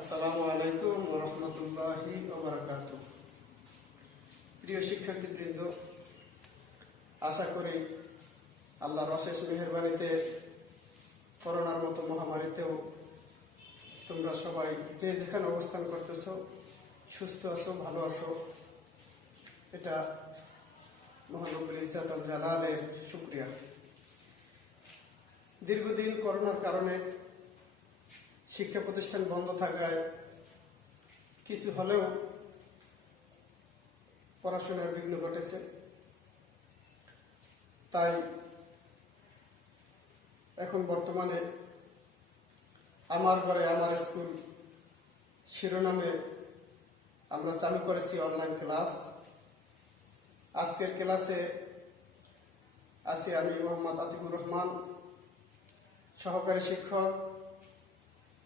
আসসালামু আলাইকুম ওয়া রাহমাতুল্লাহি ওয়া বারাকাতুহু। প্রিয় শিক্ষার্থীবৃন্দ, আশা করি আল্লাহর অশেষ মেহেরবানিতে করোনার মতো মহামারীতেও তোমরা সবাই যে যেখানে অবস্থান করতেছো সুস্থ আছো, ভালো আছো। এটা মহানবুল ইজ্জাত আল জালালের শুকরিয়া। দীর্ঘদিন করোনার কারণে শিক্ষা প্রতিষ্ঠান বন্ধ থাকায় কিছু হলেও পড়াশোনার বিঘ্ন ঘটেছে। তাই এখন বর্তমানে আমার ঘরে আমার স্কুল শিরোনামে আমরা চালু করেছি অনলাইন ক্লাস। আজকের ক্লাসে আছি আমি মোহাম্মদ আতিকুর রহমান, সহকারী শিক্ষক,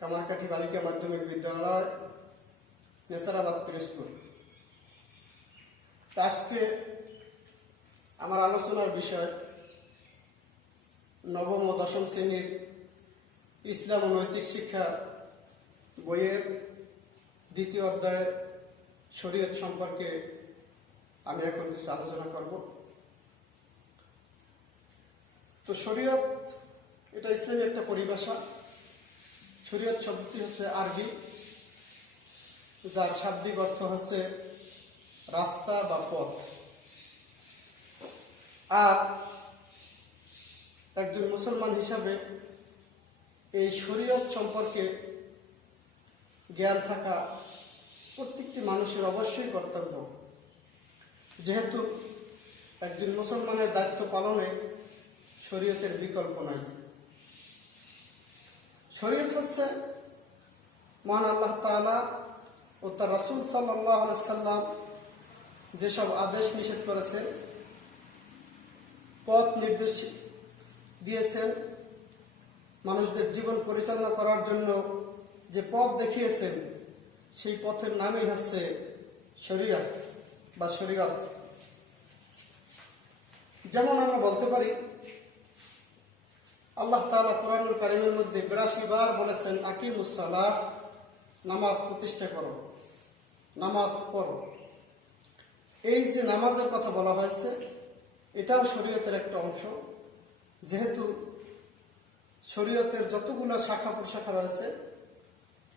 কামারকাঠি বালিকা মাধ্যমিক বিদ্যালয়, নেসারাবাদ স্কুল। আজকে আমার আলোচনার বিষয় নবম ও দশম শ্রেণীর ইসলাম ও নৈতিক শিক্ষা বইয়ের দ্বিতীয় অধ্যায়ের শরীয়ত সম্পর্কে আমি এখন কিছু আলোচনা করব। তো শরীয়ত এটা ইসলামী একটা পরিভাষা। শরীয়ত শব্দটি হচ্ছে আরবি, যার শাব্দিক অর্থ হচ্ছে রাস্তা বা পথ। আর একজন মুসলমান হিসাবে এই শরীয়ত সম্পর্কে জ্ঞান থাকা প্রত্যেকটি মানুষের অবশ্যই কর্তব্য, যেহেতু একজন মুসলমানের দায়িত্ব পালনে শরীয়তের বিকল্প নাই। শরীয়ত হচ্ছে মহান আল্লাহ তাআলা ও তার রাসূল সাল্লাল্লাহু আলাইহি সাল্লাম যেসব আদেশ নিষেধ করেছেন, পথ নির্দেশ দিয়েছেন, মানুষদের জীবন পরিচালনা করার জন্য যে পথ দেখিয়েছেন, সেই পথের নামই হচ্ছে শরীয়ত বা শরীয়ত। যেমন আমরা বলতে পারি, আল্লাহ তাআলা কোরআনুল কারীমের মধ্যে ৮২ বার বলেছেন আকিমুস সালাহ, নামাজ প্রতিষ্ঠা করো, নামাজ পড়ো। এই যে নামাজের কথা বলা হয়েছে, এটাও শরীয়তের একটা অংশ। যেহেতু শরীয়তের যতগুলো শাখা প্রশাখা রয়েছে,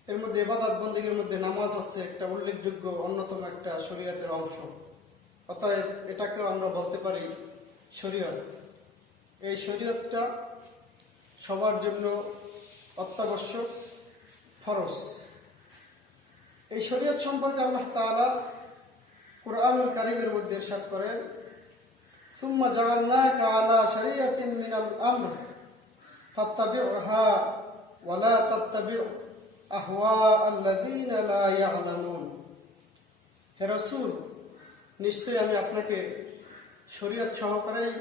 এর মধ্যে ইবাদত বন্দেগীর মধ্যে নামাজ হচ্ছে একটা উল্লেখযোগ্য অন্যতম একটা শরীয়তের অংশ। অতএব এটাকেও আমরা বলতে পারি শরীয়ত। এই শরীয়তটা সবার জন্য অত্যাবশ্যক, ফরজ। এই শরীয়ত সম্পর্কে আল্লাহ তাআলা কুরআনুল কারীমের মধ্যে ইরশাদ করেন, সুম্মা জাআলনাকা আলা শারিয়াতিন মিনাল আমর ফাত্তাবি'হা ওয়া লা তাত্তাবি' আহওয়াআল্লাযীনা লা ইয়া'লামুন। হে রাসূল, নিশ্চয়ই আমি আপনাকে শরীয়ত সহকারেই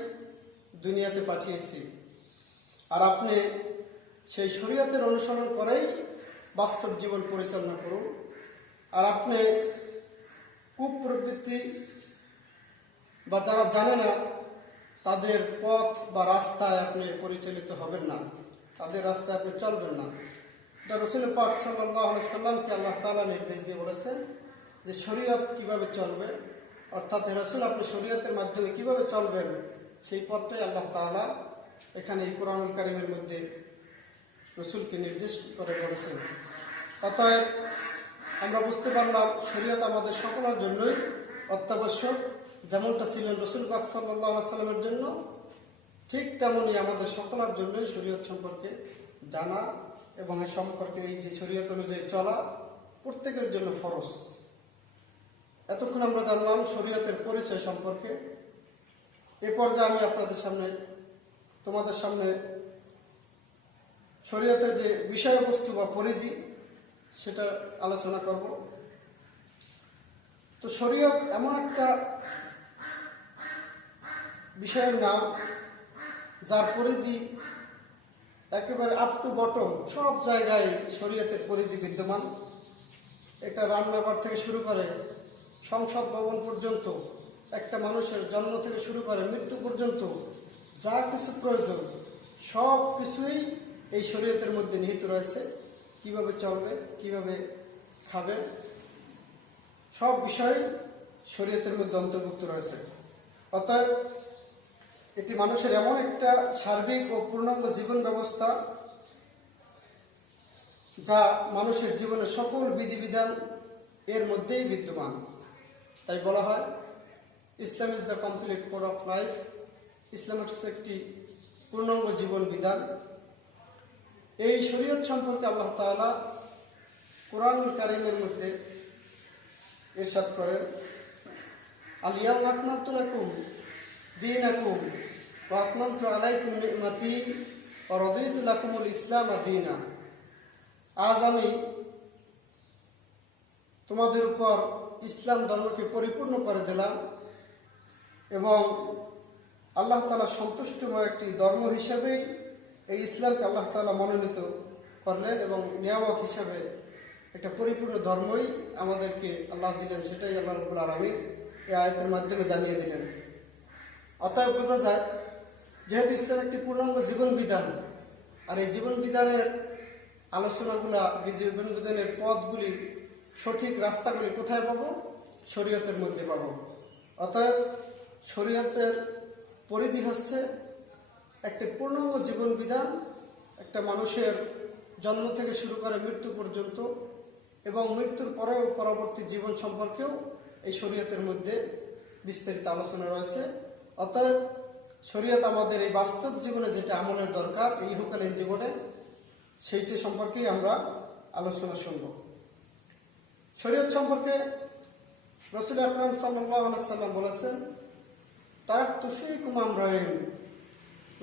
দুনিয়াতে পাঠিয়েছি, আর আপনি সেই শরীয়তের অনুসরণ করেই বাস্তব জীবন পরিচালনা করুন। আর আপনি কুপ্রবৃত্তি বা যারা জানে না তাদের পথ বা রাস্তায় আপনি পরিচালিত হবেন না, তাদের রাস্তায় আপনি চলবেন না। এটা রাসূল পাক সাল্লাল্লাহু আলাইহি সাল্লামকে আল্লাহ তাআলা নির্দেশ দিয়ে বলেছেন যে শরীয়ত কিভাবে চলবে, অর্থাৎ হে রাসূল, আপনি শরীয়তের মাধ্যমে কিভাবে চলবেন, সেই পথটাই আল্লাহ তাআলা এখানে এই কুরআনুল কারীমের মধ্যে রাসূলকে নির্দেশ করে বলেছেন। অতএব আমরা বুঝতে পারলাম শরীয়ত আমাদের সকলের জন্যই অত্যাবশ্যক। যেমনটা ছিলেন রাসূল পাক সাল্লাল্লাহু আলাইহি সাল্লামের জন্য, ঠিক তেমনই আমাদের সকলের জন্যই শরীয়ত সম্পর্কে জানা এবং এ সম্পর্কে এই যে শরীয়ত অনুযায়ী চলা প্রত্যেকের জন্য ফরজ। এতক্ষণ আমরা জানলাম শরীয়তের পরিচয় সম্পর্কে। এ পর্যায়ে আমি তোমাদের সামনে শরীয়তের যে বিষয়বস্তু বা পরিধি সেটা আলোচনা করব। তো শরীয়ত এমন একটা বিষয়ের নাম যার পরিধি একেবারে আপ টু বটম, সব জায়গায় শরীয়তের পরিধি বিদ্যমান। এটা রান্নাঘর থেকে শুরু করে সংসদ ভবন পর্যন্ত, একটা মানুষের জন্ম থেকে শুরু করে মৃত্যু পর্যন্ত যা কিছু প্রয়োজন সব কিছুই এই শরীয়তের মধ্যে নিহিত রয়েছে। কিভাবে চলবে, কিভাবে খাবে, সব বিষয় শরীয়তের মধ্যে অন্তর্ভুক্ত রয়েছে। অতএব এটি মানুষের এমন একটা সার্বিক ও পূর্ণাঙ্গ জীবন ব্যবস্থা যা মানুষের জীবনের সকল বিধিবিধান এর মধ্যেই বিদ্যমান। তাই বলা হয় Islam is the complete code of life. ইসলাম হচ্ছে একটি পূর্ণাঙ্গ জীবন বিধান। এই শরীয়ত সম্পর্কে আল্লাহ তাআলা কোরআনুল কারীমের মধ্যে ইরশাদ করেন, আল-ইয়াওমা আকমালতু লাকুম দীনাকুম ওয়া আতমামতু আলাইকুম নি'মাতি ওয়া রাদিতু লাকুমুল ইসলামা দীনা। আজ আমি তোমাদের উপর ইসলাম ধর্মকে পরিপূর্ণ করে দিলাম এবং আল্লাহ তাআলা সন্তুষ্টময় একটি ধর্ম হিসেবেই এই ইসলামকে আল্লাহ তাআলা মনোনীত করলেন এবং নিয়ামত হিসাবে একটা পরিপূর্ণ ধর্মই আমাদেরকে আল্লাহ দিলেন। সেটাই আল্লাহ রাব্বুল আলামিন এই আয়াতের মাধ্যমে জানিয়ে দিলেন। অতএব বোঝা যায় যেহেতু ইসলাম একটি পূর্ণাঙ্গ জীবন বিধান, আর এই জীবন বিধানের আলোচনাগুলা, জীবন বিধানের পথগুলি, সঠিক রাস্তাগুলি কোথায় পাবো? শরীয়তের মধ্যে পাবো। অতএব শরীয়তের পরিধি হচ্ছে একটি পূর্ণাঙ্গ জীবন বিধান, একটা মানুষের জন্ম থেকে শুরু করে মৃত্যু পর্যন্ত এবং মৃত্যুর পরেও পরবর্তী জীবন সম্পর্কেও এই শরীয়তের মধ্যে বিস্তারিত আলোচনা রয়েছে। অতএব শরীয়ত আমাদের এই বাস্তব জীবনে যেটা আমলের দরকার, এই ইহকালীন জীবনে, সেইটি সম্পর্কেই আমরা আলোচনা শুনব। শরীয়ত সম্পর্কে রাসূল আকরাম সাল্লাল্লাহু আলাইহি ওয়াসাল্লাম বলেছেন, তারাকতু ফীকুম আমরাইন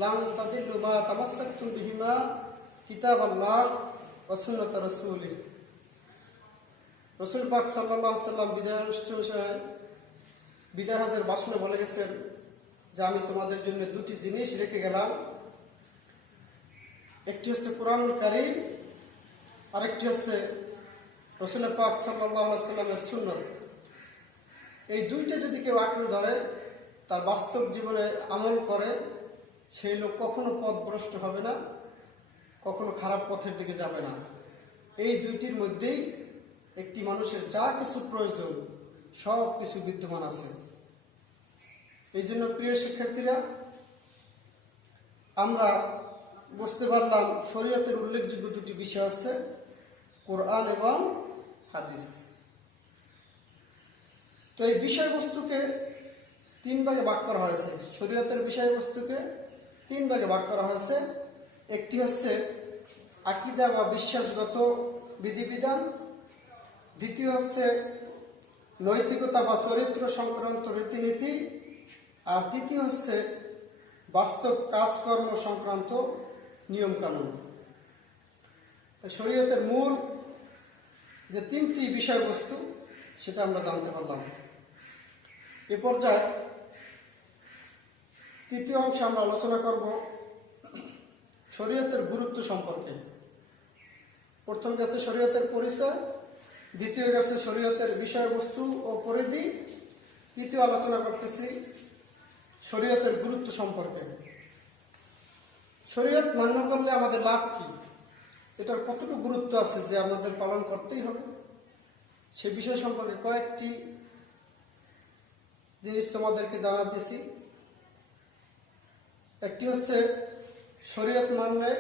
লান তাদিল্লু মা তামাসসাকতুম বিহিমা কিতাবাল্লাহ ওয়া সুন্নাত রাসূলিহ। রাসূল পাক সাল্লাল্লাহু আলাইহি ওয়াসাল্লাম বিদায় হজের ভাষণে বলে গেছেন যে আমি তোমাদের জন্য দুটি জিনিস রেখে গেলাম, একটি হচ্ছে কোরআনুল কারীম, আরেকটি হচ্ছে রাসূল পাক সাল্লাল্লাহু আলাইহি ওয়াসাল্লামের সুন্নাত। এই দুইটা যদি কেউ আঁকড়ে ধরে, তার বাস্তব জীবনে আমল করে, সেই লোক কখনো পথভ্রষ্ট হবে না, কখনো খারাপ পথের দিকে যাবে না। এই দুইটির মধ্যেই একটি মানুষের যা কিছু প্রয়োজন সব কিছু বিদ্যমান আছে। এই জন্য প্রিয় শিক্ষার্থীরা, আমরা বুঝতে পারলাম শরীয়তের উল্লেখযোগ্য দুটি বিষয় হচ্ছে কোরআন এবং হাদিস। তো এই বিষয়বস্তুকে তিন ভাগে ভাগ করা হয়েছে। শরীয়তের বিষয়বস্তুকে তিন ভাগে ভাগ করা হয়েছে। একটি হচ্ছে আকীদা বা বিশ্বাসগত বিধিবিধান, দ্বিতীয় হচ্ছে নৈতিকতা বা চরিত্র সংক্রান্ত রীতিনীতি, আর তৃতীয় হচ্ছে বাস্তব কাজকর্ম সংক্রান্ত নিয়মকানুন। শরীয়তের মূল যে তিনটি বিষয়বস্তু সেটা আমরা জানতে পারলাম। এ পর্যায়ে তৃতীয় অংশে আমরা আলোচনা করব শরীয়তের গুরুত্ব সম্পর্কে। প্রথম গেছে শরীয়তের পরিচয়, দ্বিতীয় গেছে শরীয়তের বিষয়বস্তু ও পরিধি, তৃতীয় আলোচনা করতেছি শরীয়তের গুরুত্ব সম্পর্কে। শরীয়ত মান্য করলে আমাদের লাভ কি, এটার কতটুকু গুরুত্ব আছে যে আমাদের পালন করতেই হবে, সে বিষয় সম্পর্কে কয়েকটি জিনিস তোমাদেরকে জানাতেছি। একটি হচ্ছে শরীয়ত মানলে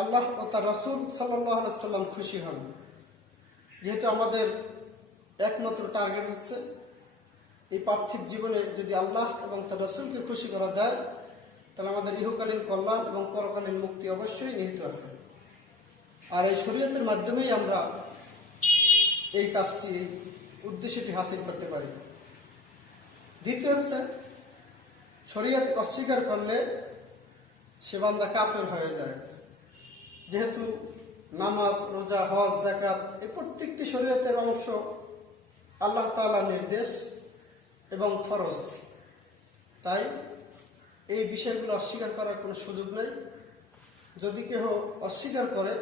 আল্লাহ ও তার রাসূল সাল্লাল্লাহু আলাইহি ওয়াসাল্লাম খুশি হন। যেহেতু আমাদের একমাত্র টার্গেট হচ্ছে এই পার্থিব জীবনে যদি আল্লাহ এবং তার রাসূলকে খুশি করা যায়, তাহলে আমাদের ইহকালীন কল্যাণ এবং পরকালীন মুক্তি অবশ্যই নিহিত আছে। আর এই শরীয়তের মাধ্যমেই আমরা এই কাজটি, এই উদ্দেশ্যটি হাসিল করতে পারি। দ্বিতীয় হচ্ছে শরীয়ত অস্বীকার করলে সে বান্দা কাফের হয়ে যায়। যেহেতু নামাজ, রোজা, হজ, যাকাত এই প্রত্যেকটি শরীয়তের অংশ, আল্লাহ তাআলার নির্দেশ এবং ফরজ, তাই এই বিষয়গুলো অস্বীকার করার কোনো সুযোগ নেই। যদি কেহ অস্বীকার করে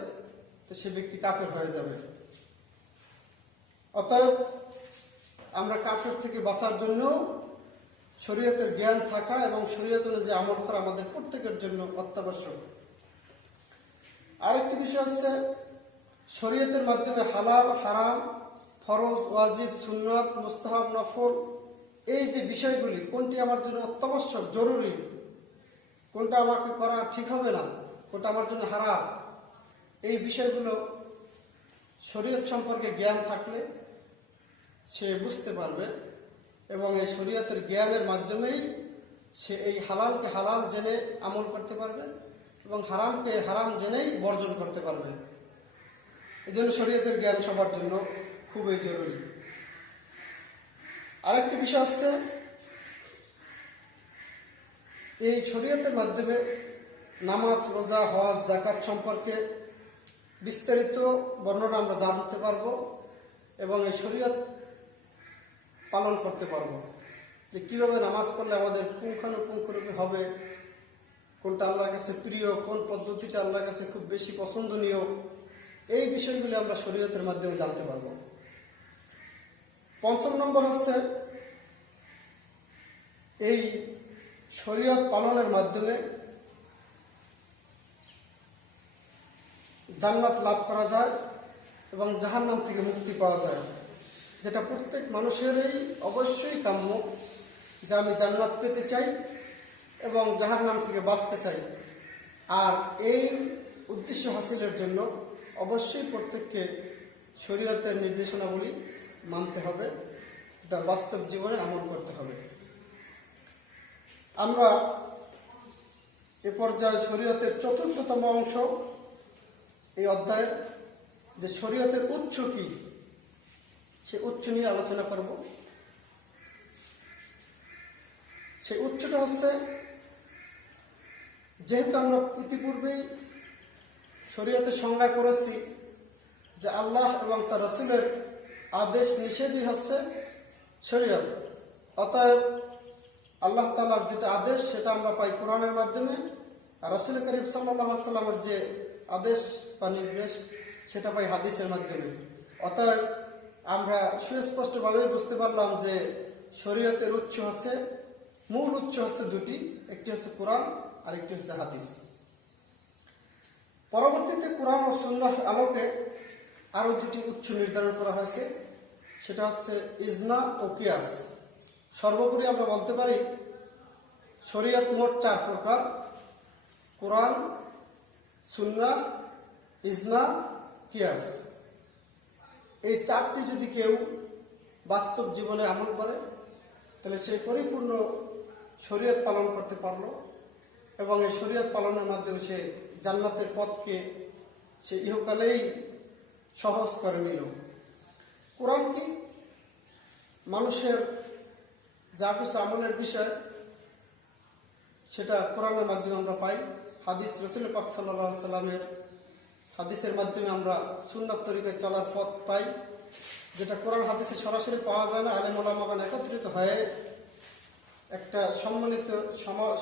তো সে ব্যক্তি কাফের হয়ে যাবে। অতএব আমরা কাফের থেকে বাঁচার জন্য শরীয়তের জ্ঞান থাকা এবং শরীয়ত অনুযায়ী আমল করা আমাদের প্রত্যেকের জন্য অত্যাবশ্যক। আরেকটি বিষয় হচ্ছে শরীয়তের মাধ্যমে হালাল হারাম, ফরজ ওয়াজিব, সুন্নাত, মুস্তাহাব, নফল, এই যে বিষয়গুলি কোনটি আমার জন্য অত্যাবশ্যক জরুরি, কোনটা আমাকে করা ঠিক হবে না, কোনটা আমার জন্য হারাম, এই বিষয়গুলো শরীয়ত সম্পর্কে জ্ঞান থাকলে সে বুঝতে পারবে এবং এই শরীয়তের জ্ঞানের মাধ্যমেই সে এই হালালকে হালাল জেনে আমল করতে পারবে এবং হারামকে হারাম জেনেই বর্জন করতে পারবে। এই জন্য শরীয়তের জ্ঞান সবার জন্য খুবই জরুরি। আরেকটি বিষয় হচ্ছে এই শরীয়তের মাধ্যমে নামাজ, রোজা, হজ, যাকাত সম্পর্কে বিস্তারিত বর্ণনা আমরা জানতে পারবো এবং এই শরীয়ত পালন করতে পারবো যে কিভাবে নামাজ পড়লে আমাদের পুঙ্খানুপুঙ্খরূপে হবে, কোনটা আল্লাহর কাছে প্রিয়, কোন পদ্ধতিটা আল্লাহর কাছে খুব বেশি পছন্দনীয়, এই বিষয়গুলি আমরা শরীয়তের মাধ্যমে জানতে পারবো। ৫ম নম্বর হচ্ছে এই শরীয়ত পালনের মাধ্যমে জান্নাত লাভ করা যায় এবং জাহান্নাম থেকে মুক্তি পাওয়া যায়, যেটা প্রত্যেক মানুষেরই অবশ্যই কাম্য যে আমি জান্নাত পেতে চাই এবং জাহান্নাম থেকে বাঁচতে চাই। আর এই উদ্দেশ্য হাসিলের জন্য অবশ্যই প্রত্যেককে শরীয়তের নির্দেশনাবলী মানতে হবে, এটা বাস্তব জীবনে আমল করতে হবে। আমরা এ পর্যায়ে শরীয়তের ৪র্থতম অংশ, এই অধ্যায়ের যে শরীয়তের উৎস কি, সে উৎস নিয়ে আলোচনা করব। সেই উৎসটা হচ্ছে, যেহেতু আমরা ইতিপূর্বেই শরীয়তের সংজ্ঞা করেছি যে আল্লাহ এবং তার রাসূলের আদেশ নিষেধই হচ্ছে শরীয়ত, অতএব আল্লাহ তাআলার যেটা আদেশ সেটা আমরা পাই কোরআনের মাধ্যমে, আর রাসূল করিম সাল্লাল্লাহু আলাইহি ওয়াসাল্লামের যে আদেশ বা নির্দেশ সেটা পাই হাদিসের মাধ্যমে। অতএব আমরা সুস্পষ্টভাবে বুঝতে পারলাম যে শরীয়তের উৎস হচ্ছে, মূল উৎস হচ্ছে দুটি, একটি হচ্ছে কোরআন আর একটি হচ্ছে হাদিস। পরবর্তীতে কোরআন ও সুন্নাহর আলোকে আরো দুটি উৎস নির্ধারণ করা হয়েছে, সেটা হচ্ছে ইজমা ও কিয়াস। সর্বোপরি আমরা বলতে পারি শরীয়ত মোট 4 প্রকার: কোরআন, সুন্নাহ, ইজমা, কিয়াস। এই 4টি যদি কেউ বাস্তব জীবনে আমল করে তাহলে সে পরিপূর্ণ শরীয়ত পালন করতে পারলো এবং এই শরীয়ত পালনের মাধ্যমে সে জান্নাতের পথকে সে ইহকালেই সহজ করে নিল। কোরআন কি? মানুষের যা কিছু আমলের বিষয় সেটা কোরআনের মাধ্যমে আমরা পাই। হাদিস, রাসূল পাক সাল্লাল্লাহু আলাইহি সাল্লামের হাদিসের মাধ্যমে আমরা সুন্নাত তরিকায় চলার পথ পাই, যেটা কোরআন হাদিসে সরাসরি পাওয়া যায় না। আলেম ওলামাগণ একত্রিত হয়ে একটা সম্মিলিত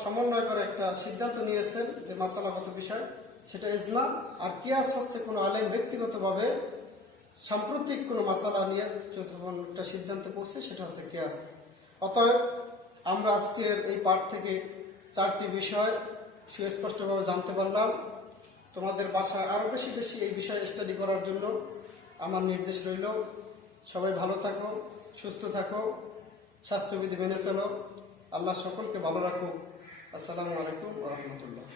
সমন্বয় করে একটা সিদ্ধান্ত নিয়েছেন যে মাসালাগত বিষয়, সেটা ইজমা। আর কিয়াস হচ্ছে কোনো আলেম ব্যক্তিগতভাবে সাম্প্রতিক কোনো মাসালা নিয়ে যখন একটা সিদ্ধান্ত পৌঁছে, সেটা হচ্ছে কিয়াস। অতএব আমরা আজকের এই পাঠ থেকে 4টি বিষয় সুস্পষ্টভাবে জানতে পারলাম। তোমাদের বাসায় আরো বেশি বেশি এই বিষয়ে স্টাডি করার জন্য আমার নির্দেশ রইল। সবাই ভালো থাকো, সুস্থ থাকো, স্বাস্থ্যবিধি মেনে চলো। আল্লাহ সকলকে ভালো রাখুক। আসসালামু আলাইকুম ওয়া রাহমাতুল্লাহ।